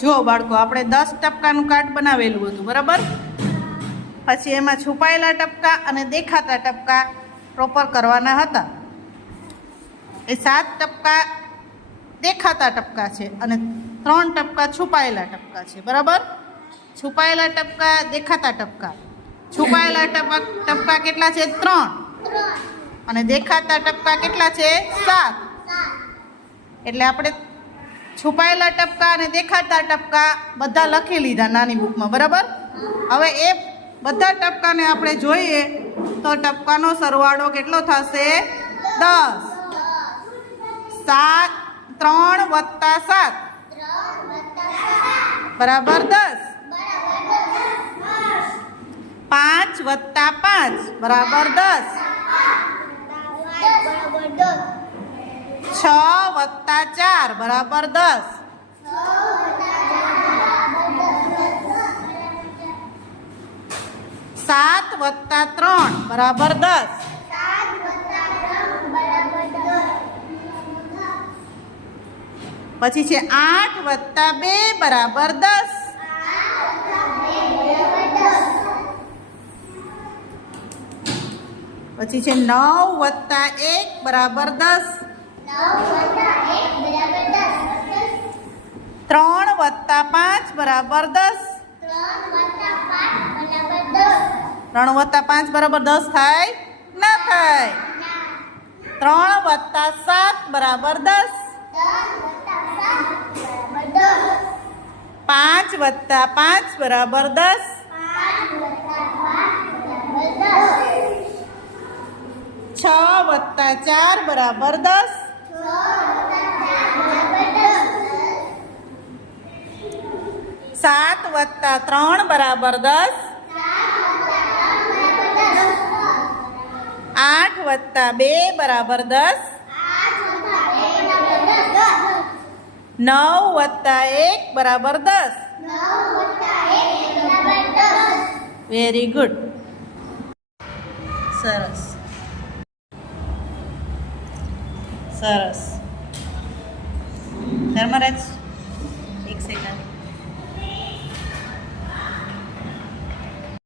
જુઓ બાળકો, આપણે 10 ટપકાનું કાર્ડ બનાવેલું હતું, બરાબર. પછી એમાં છુપાયેલા ટપકા અને દેખાતા ટપકા પ્રોપર કરવાના હતા. એ 7 ટપકા દેખાતા ટપકા છે અને 3 ટપકા છુપાયેલા ટપકા છે, બરાબર. છુપાયેલા ટપકા, દેખાતા ટપકા. છુપાયેલા ટપકા કેટલા છે? 3. અને દેખાતા ટપકા કેટલા છે? 7. એટલે આપણે છુપાયેલા ટપકા અને દેખાતા ટપકા બધા લખી લીધા નાની બુકમાં, બરાબર. હવે એ બધા ટપકાને આપણે જોઈએ તો ટપકાનો સરવાળો કેટલો થશે? 10. 3 + 7 બરાબર 10. 5 + 5 બરાબર 10. 6 + 4 બરાબર 10. 7 + 3 બરાબર 10. પછી છે 8 + 2 બરાબર 10. પછી છે 9 + 1 બરાબર 10. 3 + 5 બરાબર 10. 3 + 5 બરાબર 10 થાય? ના થાય. 3 + 7 બરાબર 10. 5 + 5 બરાબર 10. 6 + 4 બરાબર 10. 7 + 3 બરાબર 10. 8 + 2 બરાબર 10. 9 + 1 બરાબર 10. Very good. સરસ સરસ. ધર્મરાજ, 1 સેકન્ડ.